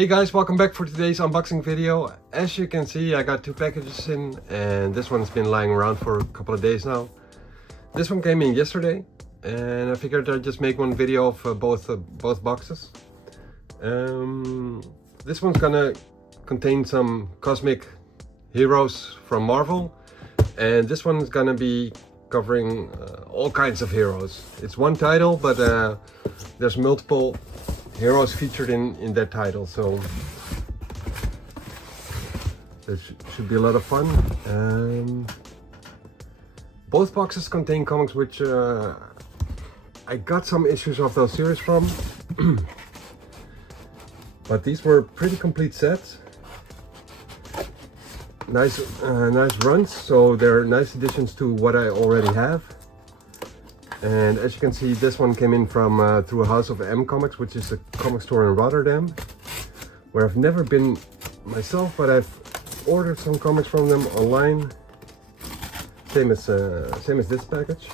Hey guys, welcome back for today's unboxing video. As you can see, I got two packages in, and this one's been lying around for a couple of days now. This one came in yesterday, and I figured I'd just make one video of both boxes. This one's gonna contain some cosmic heroes from Marvel, and this one's gonna be covering all kinds of heroes. It's one title, but there's multiple heroes featured in that title, so this should be a lot of fun. Both boxes contain comics which I got some issues of those series from, but these were pretty complete sets. Nice runs, so they're nice additions to what I already have. And as you can see, this one came in from through House of M Comics, which is a comic store in Rotterdam, where I've never been myself, but I've ordered some comics from them online. Same as this package.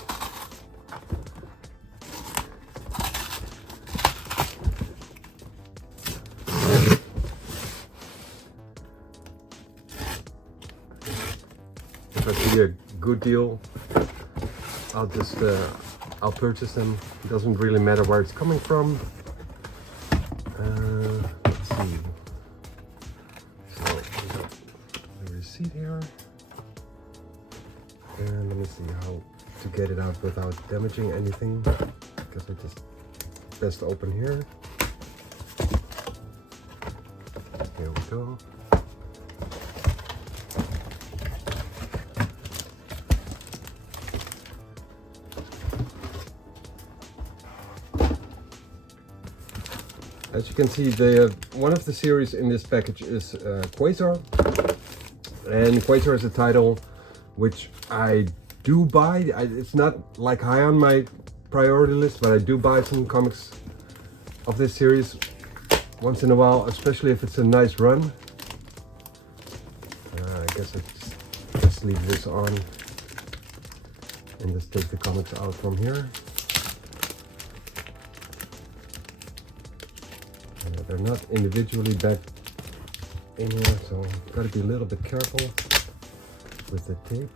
If I see a good deal, I'll purchase them. It doesn't really matter where it's coming from. Let's see. So we got the receipt here, and let me see how to get it out without damaging anything. I guess I just best open here. Here we go. As you can see, one of the series in this package is Quasar, and Quasar is a title which I do buy. It's not like high on my priority list, but I do buy some comics of this series once in a while, especially if it's a nice run. I guess I just leave this on and just take the comics out from here. They're not individually backed in here, so gotta be a little bit careful with the tape.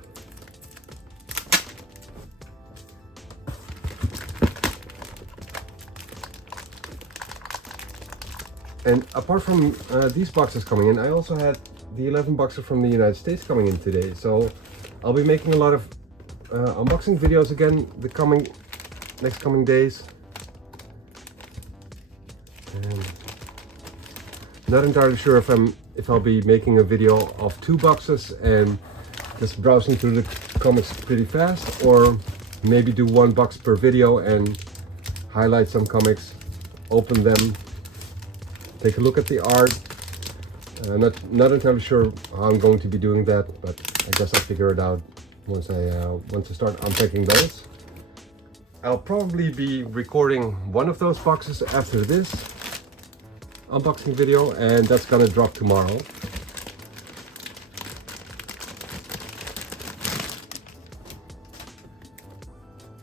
And apart from these boxes coming in, I also had the 11 boxes from the United States coming in today. So I'll be making a lot of unboxing videos again the next coming days. And not entirely sure if I'll be making a video of two boxes and just browsing through the comics pretty fast, or maybe do one box per video and highlight some comics, open them, take a look at the art. Not entirely sure how I'm going to be doing that, but I guess I'll figure it out once I start unpacking those. I'll probably be recording one of those boxes after this unboxing video, and that's gonna drop tomorrow.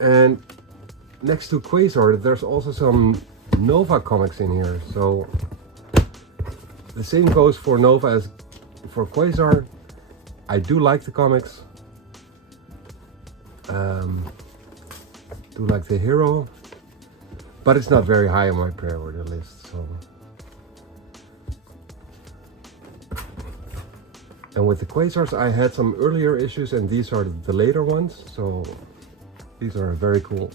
And next to Quasar, there's also some Nova comics in here, so the same goes for Nova as for Quasar. I do like the comics, do like the hero, but it's not very high on my priority list. So, and with the Quasars, I had some earlier issues, and these are the later ones. So these are a very cool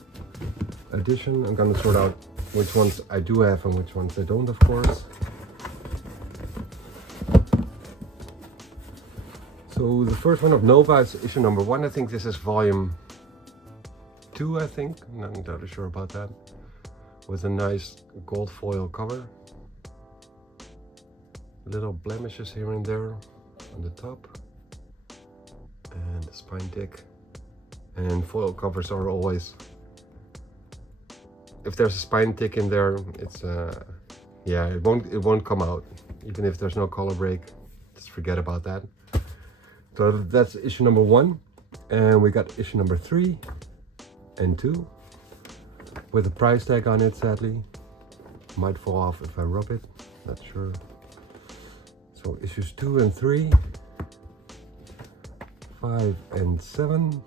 addition. I'm gonna sort out which ones I do have and which ones I don't, of course. So the first one of Nova is issue number 1. I think this is volume 2, I think. I'm not entirely sure about that. With a nice gold foil cover. Little blemishes here and there on the top, and the spine tick. And foil covers are always, if there's a spine tick in there, it's yeah, it won't come out, even if there's no color break. Just forget about that. So that's issue number 1, and we got issue number 3 and 2 with a price tag on it. Sadly, might fall off if I rub it, not sure. So issues 2 and 3, 5 and 7,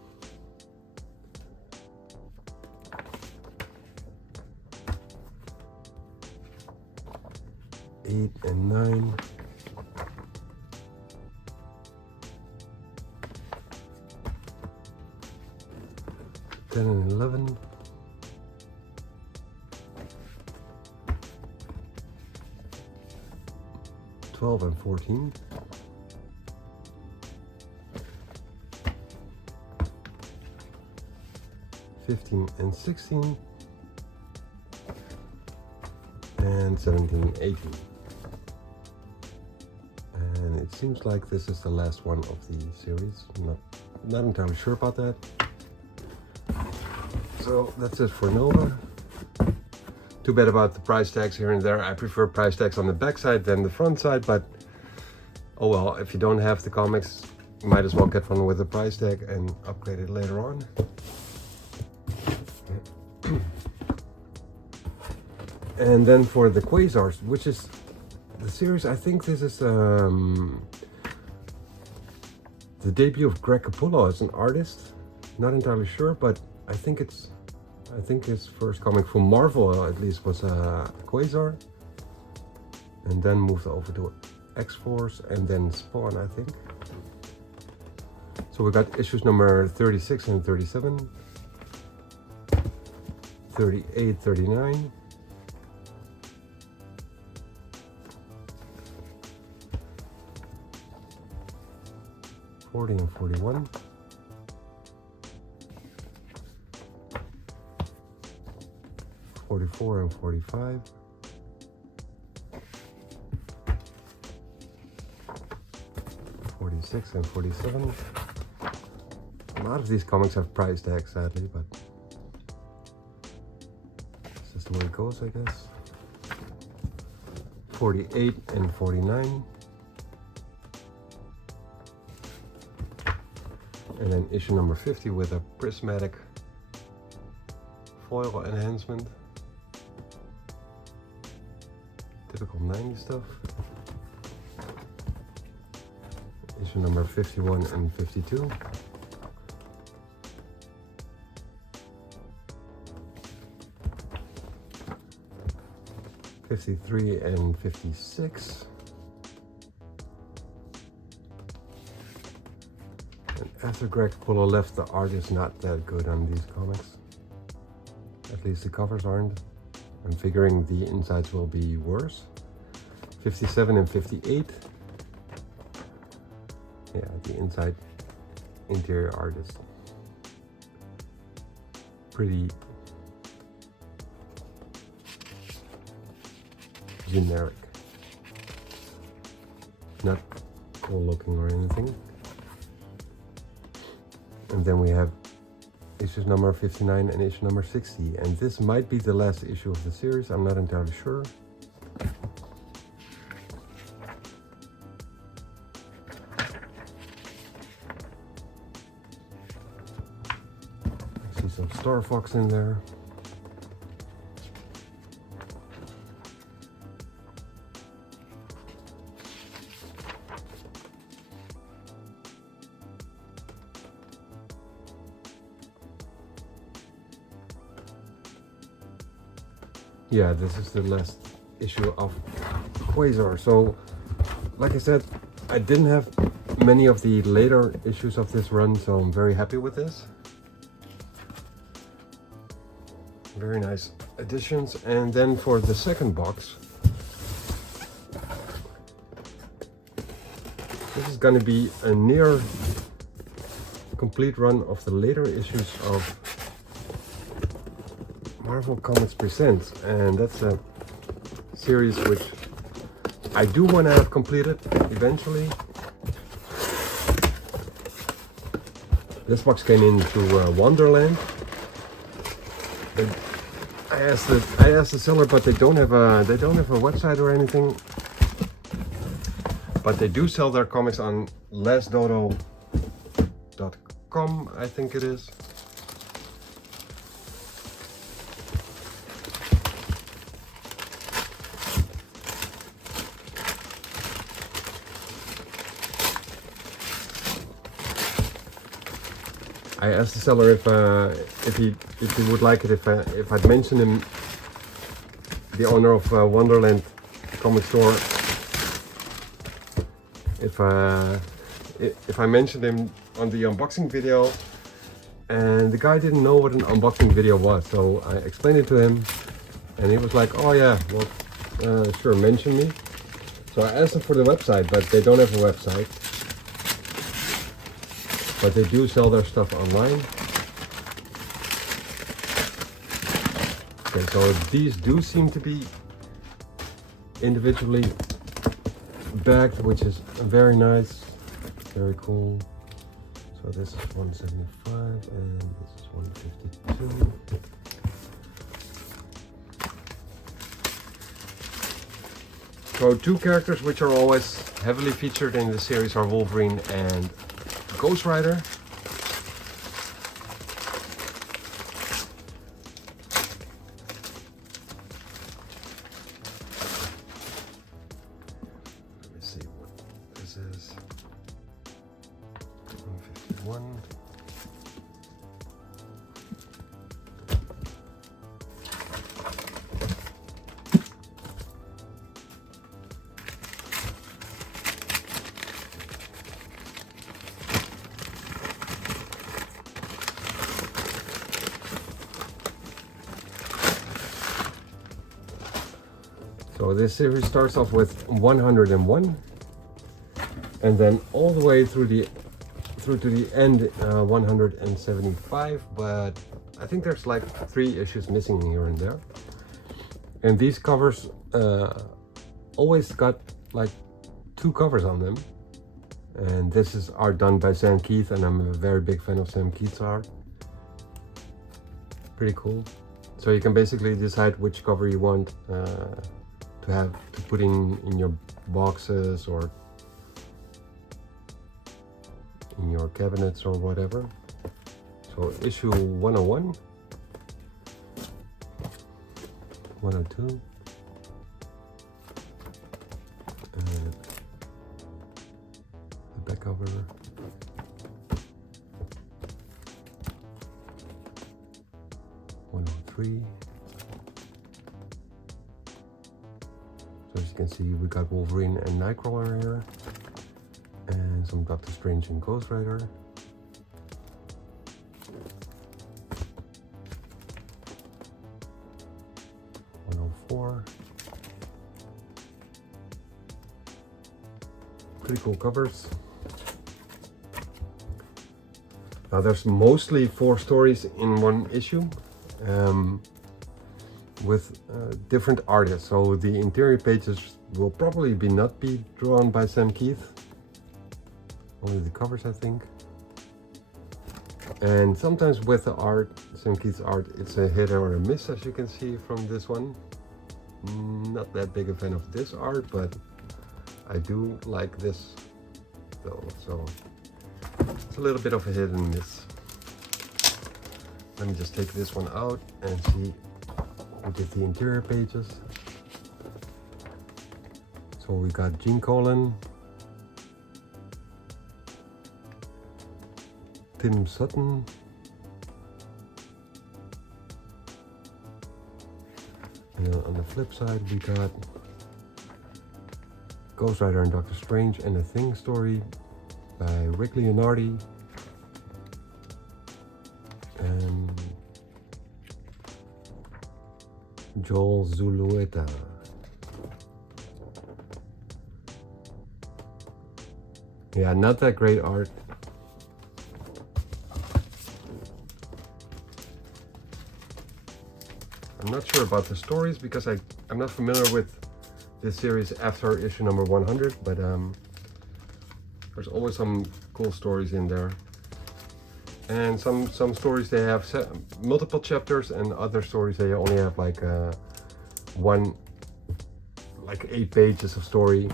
8 and 9, 10 and 11, 12 and 14, 15 and 16, and 17 and 18. And it seems like this is the last one of the series. Not entirely sure about that. So that's it for Nova. Too bad about the price tags here and there. I prefer price tags on the back side than the front side, but oh well, if you don't have the comics, you might as well get one with a price tag and upgrade it later on. And then for the Quasars, which is the series, I think this is the debut of Greg Capullo as an artist. Not entirely sure, but I think his first comic from Marvel at least was Quasar, and then moved over to X-Force and then Spawn, I think. So we got issues number 36 and 37, 38, 39, 40 and 41, 44 and 45, 46 and 47. A lot of these comics have price tags, sadly, but it's just the way it goes, I guess. 48 and 49. And then issue number 50 with a prismatic foil enhancement. Typical 90s stuff. Issue number 51 and 52. '53 and 56. And after Greg Capullo left, the art is not that good on these comics. At least the covers aren't. I'm figuring the insides will be worse. 57 and 58. Yeah, the inside interior art is pretty generic. Not cool looking or anything. And then we have issues number 59 and issue number 60. And this might be the last issue of the series, I'm not entirely sure. I see some Star Fox in there. Yeah, this is the last issue of Quasar. So, like I said, I didn't have many of the later issues of this run, so I'm very happy with this. Very nice additions. And then for the second box, this is going to be a near complete run of the later issues of Marvel Comics Presents, and that's a series which I do want to have completed eventually. This box came in through Wonderland. I asked the seller, but they don't have a website or anything. But they do sell their comics on lastdodo.com, I think it is. I asked the seller if he would like it if I'd mention him, the owner of Wonderland comic store, if I mentioned him on the unboxing video, and the guy didn't know what an unboxing video was, so I explained it to him, and he was like, "Oh yeah, well, sure, mention me." So I asked him for the website, but they don't have a website. But they do sell their stuff online. Okay, so these do seem to be individually bagged, which is very nice, very cool. So this is 175 and this is 152. So two characters which are always heavily featured in the series are Wolverine and Ghost Rider. Let me see what this is. 151. So this series starts off with 101, and then all the way through to the end, 175. But I think there's like 3 issues missing here and there. And these covers always got like 2 covers on them. And this is art done by Sam Keith, and I'm a very big fan of Sam Keith's art. Pretty cool. So you can basically decide which cover you want to put in your boxes or in your cabinets or whatever. So issue 101, 102, and the back cover, 103. So as you can see, we got Wolverine and Nightcrawler here, and some Doctor Strange and Ghost Rider. Pretty cool covers. Now there's mostly 4 stories in one issue, with different artists. So the interior pages will probably not be drawn by Sam Keith. Only the covers, I think. And sometimes with the art, Sam Keith's art, it's a hit or a miss, as you can see from this one. Not that big a fan of this art, but I do like this though, so it's a little bit of a hit and miss. Let me just take this one out and see who did the interior pages. So we got Gene Colan, Tim Sutton, and on the flip side we got Ghost Rider and Doctor Strange and a Thing story by Rick Leonardi and Joel Zulueta. Yeah, not that great art. I'm not sure about the stories because I'm not familiar with this series after issue number 100, but there's always some cool stories in there, and some stories they have multiple chapters, and other stories they only have like 8 pages of story.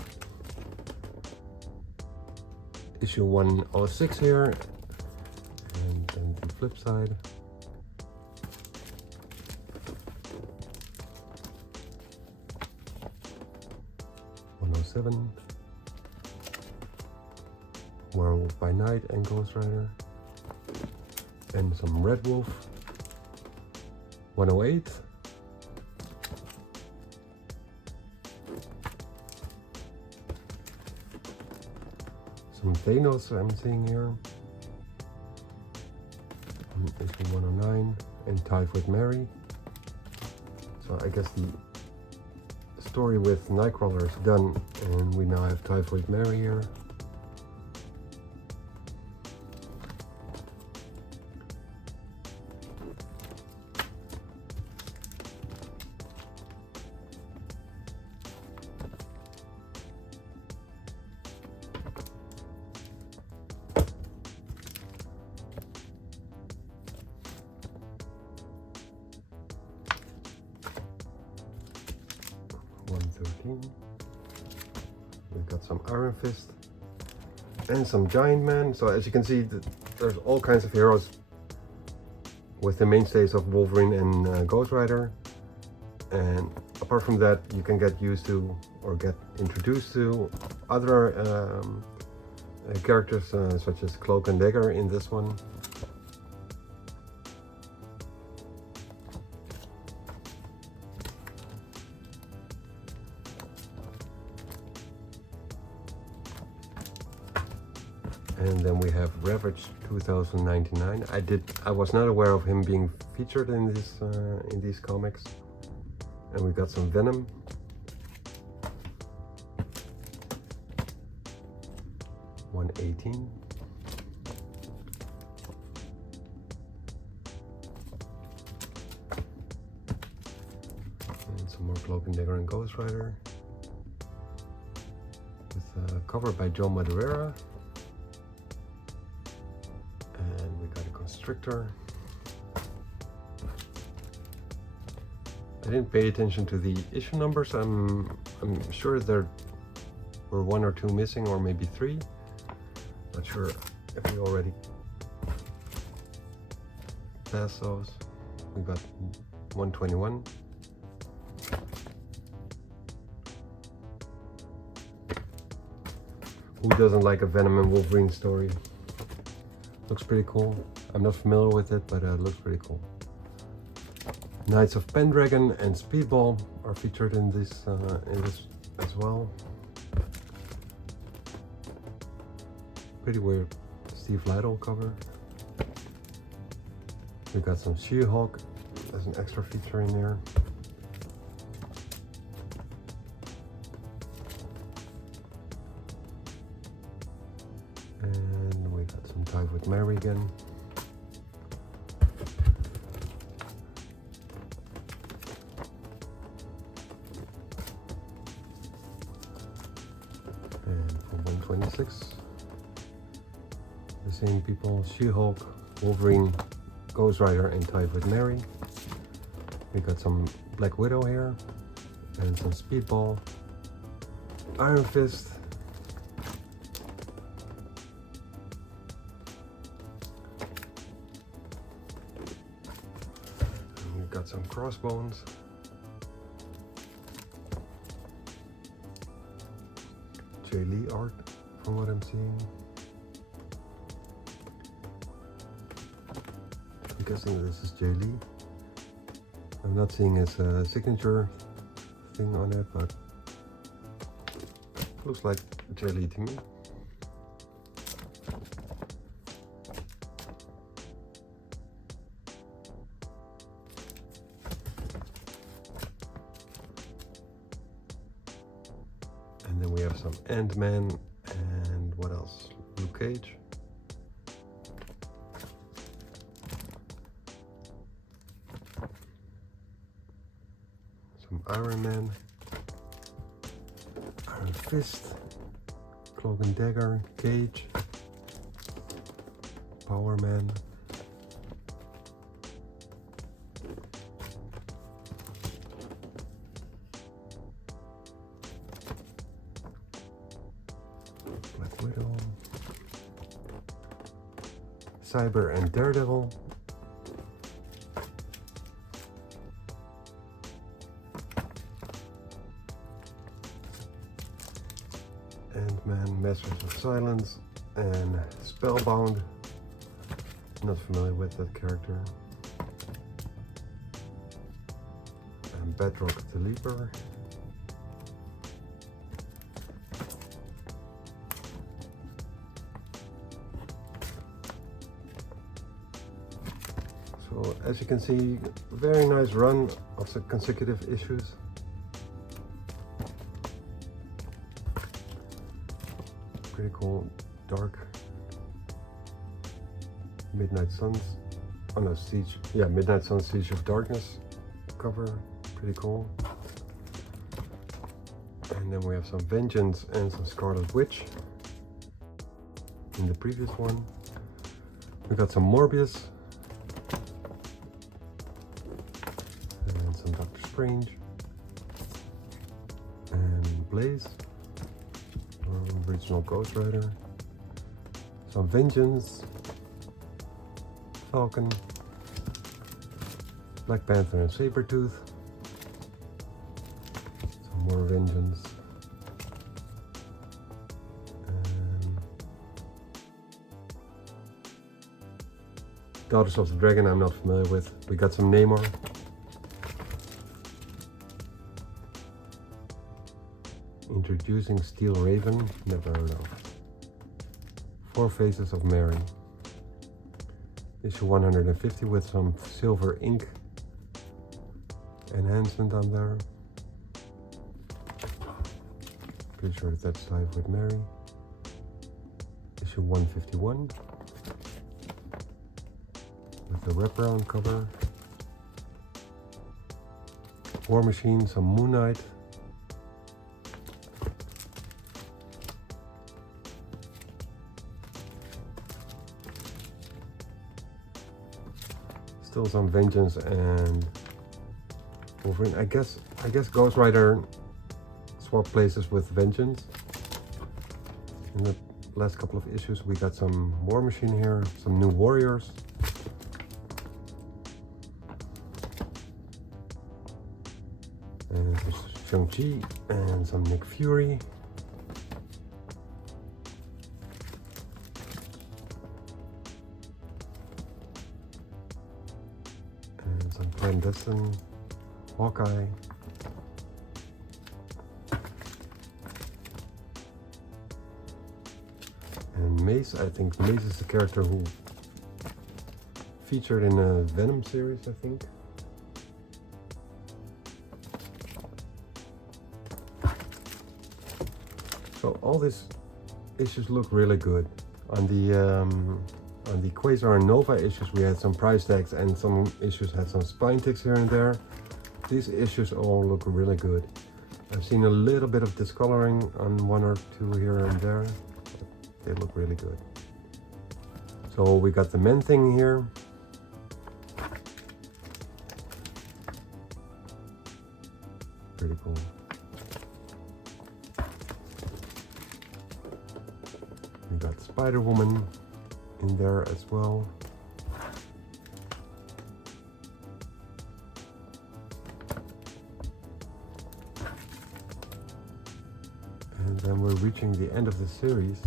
Issue 106 here, and then the flip side. Werewolf by Night and Ghost Rider. and some Red Wolf 108. Some Thanos I'm seeing here. Issue 109 and Typhoid Mary. So I guess the story with Nightcrawler is done, and we now have Typhoid Mary here. We've got some Iron Fist and some Giant Man. So as you can see, there's all kinds of heroes with the mainstays of Wolverine and Ghost Rider. And apart from that, you can get used to or get introduced to other characters such as Cloak and Dagger in this one. And then we have Ravage 2099. I was not aware of him being featured in these comics. And we got some Venom. $118. And some more Cloak and Dagger and Ghost Rider. With a cover by Joe Madureira. And we got a Constrictor. I didn't pay attention to the issue numbers. I'm sure there were 1 or 2 missing, or maybe 3. Not sure if we already passed those. We got 121. Who doesn't like a Venom and Wolverine story? Looks pretty cool. I'm not familiar with it, but it looks pretty cool. Knights of Pendragon and Speedball are featured in this as well. Pretty weird Steve Liddell cover. We got some She-Hulk as an extra feature in there. And we got some Typhoid Mary again. And for 126, the same people: She-Hulk, Wolverine, Ghost Rider, and Typhoid Mary. We got some Black Widow here, and some Speedball, Iron Fist, and we got some Crossbones. Jay Lee art, from what I'm seeing. I'm guessing this is Jay Lee. I'm not seeing his signature thing on it, but looks like Jay Lee to me. And then we have some Ant-Man and what else? Luke Cage. Some Iron Man, Iron Fist, Cloak and Dagger, Cage, Power Man, Black Widow, Cyber and Daredevil, Ant-Man, Masters of Silence, and Spellbound. Not familiar with that character. And Bedrock the Leaper. So as you can see, very nice run of the consecutive issues. Pretty cool, dark Midnight Suns. Oh no, Siege. Yeah, Midnight Suns Siege of Darkness cover. Pretty cool. And then we have some Vengeance and some Scarlet Witch in the previous one. We got some Morbius. And some Doctor Strange. And Blaze. Original Ghost Rider. Some Vengeance. Falcon. Black Panther and Sabretooth. Some more Vengeance. And Daughters of the Dragon I'm not familiar with. We got some Namor. Introducing Steel Raven, never heard of. Four Faces of Mary. Issue 150 with some silver ink enhancement on there. Pretty sure that's Live with Mary. Issue 151 with the wraparound cover. War Machine, some Moon Knight. Still some Vengeance and Wolverine. I guess Ghost Rider swapped places with Vengeance. In the last couple of issues we got some War Machine here, some new Warriors. And some Shang-Chi and some Nick Fury. Some Clandestine, Hawkeye, and Mace. I think Mace is the character who featured in a Venom series, I think. So all these issues look really good. On the Quasar and Nova issues we had some price tags and some issues had some spine ticks here and there. These issues all look really good. I've seen a little bit of discoloring on one or two here and there, but they look really good. So we got the Man-Thing here. Pretty cool. We got Spider-Woman in there as well. And then we're reaching the end of the series.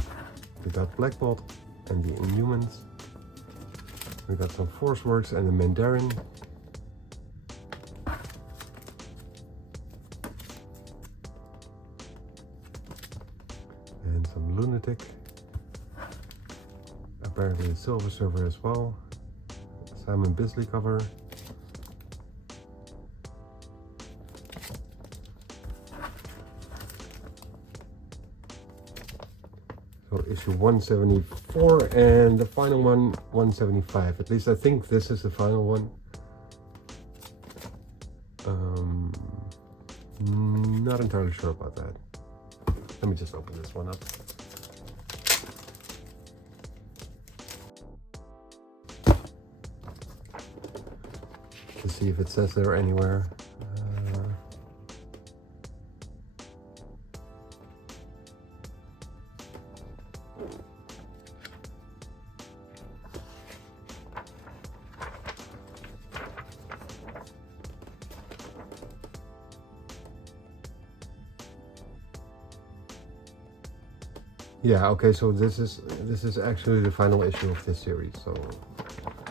We got Black Bolt and the Inhumans. We got some Force Works and the Mandarin. And some Lunatic. Apparently a Silver Surfer as well. Simon Bisley cover. So issue 174 and the final one 175. At least I think this is the final one. Not entirely sure about that. Let me just open this one up. To see if it says there anywhere. Yeah, okay, so this is actually the final issue of this series, so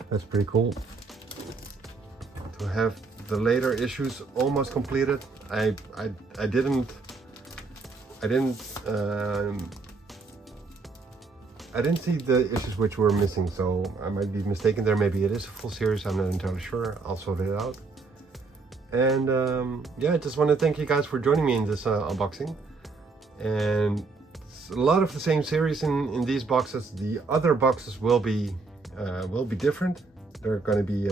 That's pretty cool. To have the later issues almost completed. I didn't see the issues which were missing, so I might be mistaken there. Maybe it is a full series, I'm not entirely sure. I'll sort it out. And yeah, I just want to thank you guys for joining me in this unboxing. And it's a lot of the same series in these boxes. The other boxes will be different. They're going to be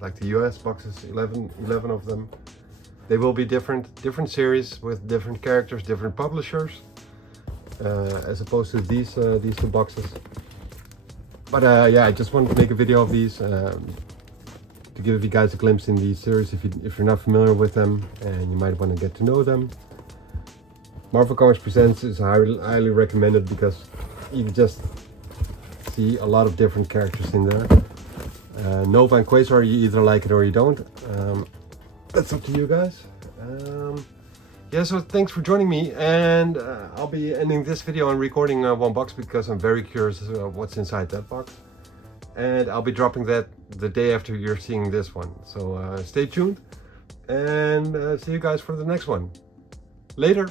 like the US boxes, 11 of them. They will be different series with different characters, different publishers, as opposed to these two boxes. But yeah, I just wanted to make a video of these to give you guys a glimpse in these series if you're not familiar with them and you might want to get to know them. Marvel Comics Presents is highly recommended because you just see a lot of different characters in there. Nova and Quasar, you either like it or you don't. That's up to you guys. Yeah, so thanks for joining me, and I'll be ending this video and recording one box because I'm very curious what's inside that box. And I'll be dropping that the day after you're seeing this one. So stay tuned, and see you guys for the next one. Later!